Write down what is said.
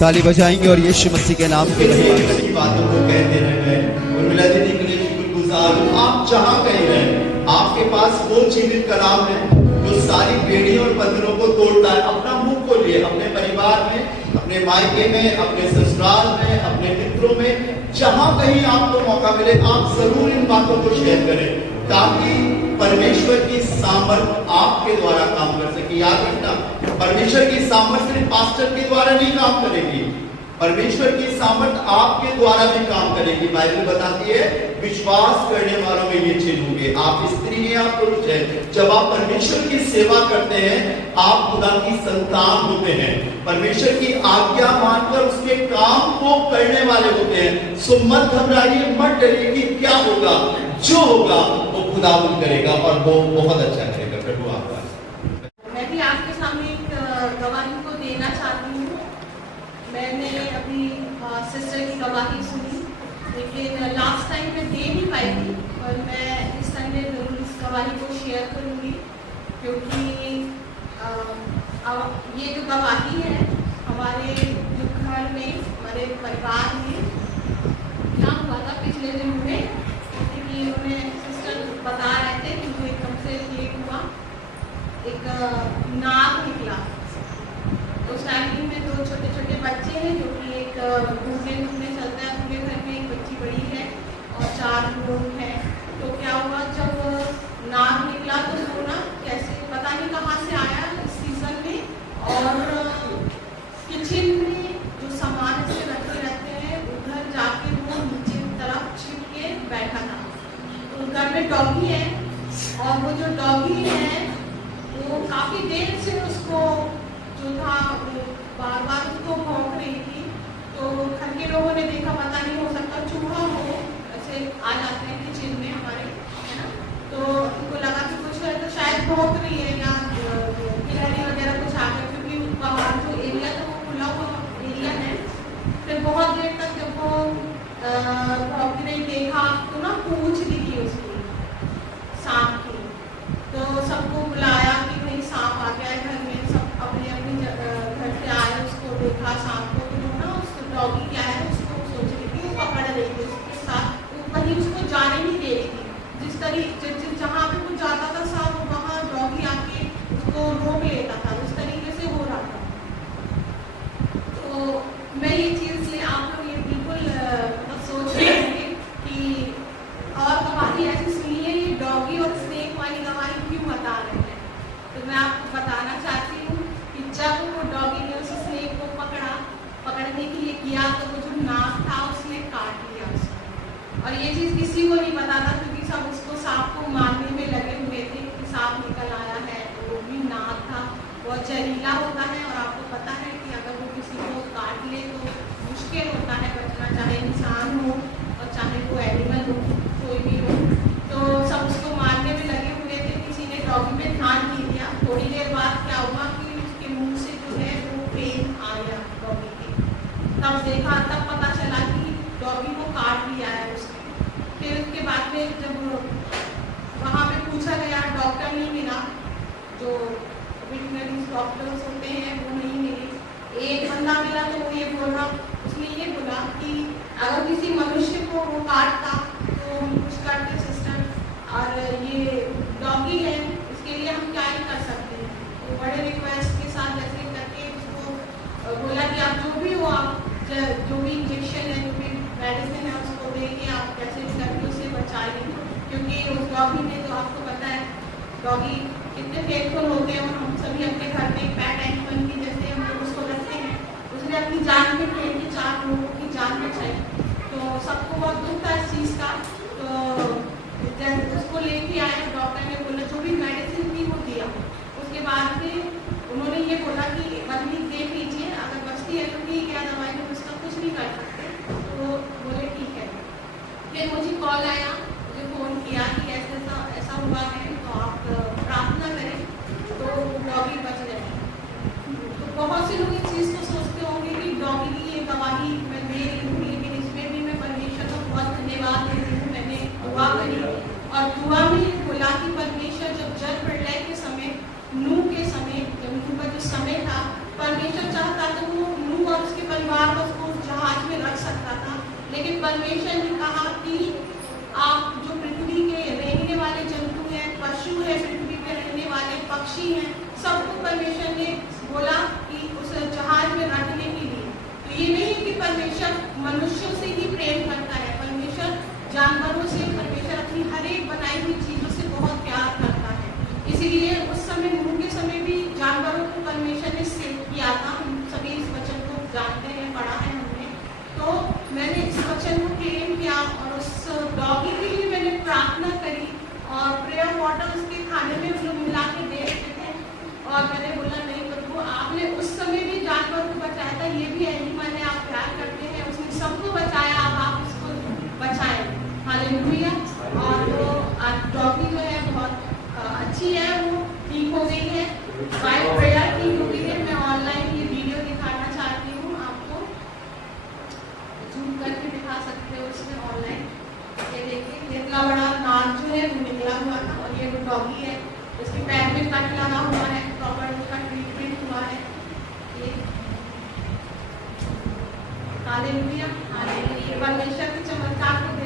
ताली बजाएंगे और यीशु मसीह के नाम की महिमा करेंगे। बातों को कहते रह गए। उर्मिला दीदी के लिए शुक्रगुजार हूं। आप जहां कहीं रहें, आपके पास वो जीवित कलाम है जो सारी बेड़ियों और बंधनों को तोड़ता है। अपना मुंह खोलिए, अपने परिवार में, अपने मायके में, अपने ससुराल में, अपने मित्रों में, जहां कहीं आपको मौका मिले आप जरूर इन बातों को शेयर करें, ताकि परमेश्वर की सामर्थ आपके द्वारा काम कर सके। याद रखना, परमेश्वर की सामर्थ सिर्फ पास्टर के द्वारा नहीं काम करेगी, परमेश्वर की सामर्थ आपके द्वारा भी काम करेगी। बाइबल बताती है विश्वास करने वालों में ये चिन्ह होंगे। आप स्त्री हैं, आप पुरुष हैं, जब आप परमेश्वर की सेवा करते हैं आप खुदा की संतान होते हैं, परमेश्वर की आज्ञा मानकर उसके काम को करने वाले होते हैं। सो मत घबराइए, मत डरिए कि क्या होगा, जो होगा वो खुदा करेगा और वो बहुत अच्छा करेगा। प्रभु आपका। मैं भी आपके सामने एक गवाही को देना चाहती हूँ। मैंने अभी सिस्टर की गवाही सुनी, लेकिन लास्ट टाइम मैं दे नहीं पाई थी, और मैं इस संडे जरूर इस गवाही को शेयर करूँगी, क्योंकि ये जो गवाही है हमारे जो घर में, हमारे परिवार में क्या हुआ था पिछले दिनों में, जैसे कि उन्हें सिस्टर बता रहे थे कि मुझे एकदम से ये हुआ, एक नाक निकला। तो फैमिली में दो छोटे छोटे बच्चे हैं, जो कि एक घूमने चलता है, उनके घर में एक बच्ची बड़ी है और 4 लोग हैं। तो क्या हुआ, जब नाक निकला तो वो ना कैसे पता नहीं कहाँ से आया इस सीजन में, और किचन में जो सामान ऐसे रखे रहते हैं उधर जाके वो नीचे तरफ छिप के बैठा था। तो घर में डॉगी है, और वो जो डॉगी है वो काफ़ी देर से उसको जो था बार बार उसको भौंक रही थी। तो घर के लोगों ने देखा, पता नहीं हो सकता चूहा हो, ऐसे आ जाते हैं किचन में हमारे, है ना, तो उनको लगा कि कुछ है तो शायद भौंक रही है या गिलहरी वगैरह कुछ आ गया, क्योंकि बाहर जो एरिया था वो खुला हुआ एरिया है। फिर बहुत देर तक जब वो भौंक रही देखा तो ना पूंछ दिखी उसकी सांप की। तो सबको बुलाया कि भाई सांप आ गया है घर में, सब अपने अपनी घर से आए, उसको देखा सांप को, तो ना उस डॉगी क्या है उसको सोच रही थी, वो पकड़ रही थी उसके साथ, वो कहीं उसको जाने नहीं दे रही थी। जिस तरीके जहाँ पे वो जाता था सांप, वहाँ डॉगी आके उसको रोक लेता था, उस तरीके से हो रहा था। तो मैं ये चीज़ से आप लोग ये बिल्कुल सोच रहे होंगे कि और गवाही ऐसी सुनी है, ये डॉगी और स्नेक वाली गवाही क्यों बता रहे हैं। तो मैं आपको बताना चाहती हूँ कि जब वो डॉगी ने उस स्नेक को पकड़ने के लिए किया, तो वो जो नाक था उसने काट लिया उसको, और ये चीज़ किसी को नहीं पता था, क्योंकि सब उसको सांप को मारने में लगे हुए थे कि सांप निकल आया है। तो वो भी नाक था, बहुत जहरीला होता है, और आपको पता है कि अगर वो किसी को काट ले तो मुश्किल होता है बचना, चाहे इंसान हो और चाहे वो एनिमल हो, कोई भी हो। तो सब उसको मारने में लगे हुए थे, किसी ने डॉगी पे ध्यान नहीं दिया। थोड़ी देर बाद क्या हुआ कि उसके मुंह से जो है वो पेन आ गया डॉगी के, तब देखा, तब पता चला कि डॉगी को काट लिया है उसने। फिर उसके बाद में जब वहाँ पे पूछा गया, डॉक्टर नहीं मिला, जो वेटरनरी डॉक्टर्स होते हैं वो नहीं मिले। एक बंदा मिला तो वो ये बोला, उसने ये बोला कि अगर किसी मनुष्य को वो काटता तो हम कुछ करते सिस्टर, और ये डॉगी है इसके लिए हम क्या ही कर सकते हैं। तो बड़े रिक्वेस्ट के साथ जैसे करके उसको बोला कि आप जो भी हो, आप जो भी इंजेक्शन है, जो भी मेडिसिन है उसको दे के आप कैसे भी करके उसे बचाइए, क्योंकि उस डॉगी ने, तो आपको पता है डॉगी कितने फेथफुल होते हैं, और हम सभी अपने घर में पेट एनिमल की जैसे हम लोग उसको रखते हैं, उसने अपनी जान पे खेल के 4 लोगों की जान बचाई। तो सबको बहुत दुख था इस चीज़ का। तो उसको लेके आए, डॉक्टर ने बोला जो भी मेडिसिन थी वो दिया। उसके बाद फिर उन्होंने ये बोला कि 1 वीक देख लीजिए, अगर बचती है तो ठीक है, दवाई में उसका कुछ नहीं कर सकते। तो बोले ठीक है। फिर मुझे कॉल आया, मुझे फ़ोन किया कि ऐसा हुआ है, तो आप प्रार्थना करें तो डॉगी बच जाए। तो बहुत से लोग इस चीज़ को सोचते होंगे कि डॉगी की ये गवाही मैं दे रही हूँ, लेकिन इसमें भी मैं परमेश्वर का बहुत धन्यवाद देती हूँ। मैंने दुआ करी, और दुआ में बोला कि परमेश्वर जब जल प्रलय के समय, नूह के समय, जब नूह का जो समय था, परमेश्वर चाहता तो वो नूह और उसके परिवार लेकिन परमेश्वर ने कहा कि आप जो पृथ्वी के रहने वाले जंतु हैं, पशु है, पृथ्वी पे रहने वाले पक्षी हैं, सबको परमेश्वर ने बोला कि उस जहाज में रखने के लिए। तो ये नहीं है कि परमेश्वर मनुष्यों से ही प्रेम करता है, परमेश्वर जानवरों से, परमेश्वर अपनी हर एक बनाई हुई चीजों से बहुत प्यार करता है। इसीलिए उस समय नूह के समय भी जानवरों को परमेश्वर ने सेव किया था। हम सभी इस वचन को जानते हैं, पढ़ा है हमने। तो मैंने इस वचन को क्लेम किया और उस डॉगी के लिए मैंने प्रार्थना करी और प्रेयर वाटर उसके खाने में हम लोग मिला के दे रहे थे। और मैंने बोला नहीं प्रभु, आपने उस समय भी जानवर को बचाया था, ये भी एनिमल है, आप प्यार करते हैं, उसने सबको बचाया, अब आप उसको बचाएं। हालेलुया। और वो डॉगी जो है बहुत अच्छी है, वो ठीक हो गई है, बाय प्रेयर ठीक हो गई है। मैं ऑनलाइन ये वीडियो दिखाना चाहती हूँ आपको, जूम करके दिखा सकते हो उसमें ऑनलाइन। ये देखिए, ये इतना बड़ा नाक जो है वो निकला हुआ था और ये वो डॉगी है, उसके पैर में कट लगा हुआ है, प्रॉपर उसका ट्रीटमेंट हुआ है। ये हालेलुया, हालेलुया। परमेश्वर के चमत्कार को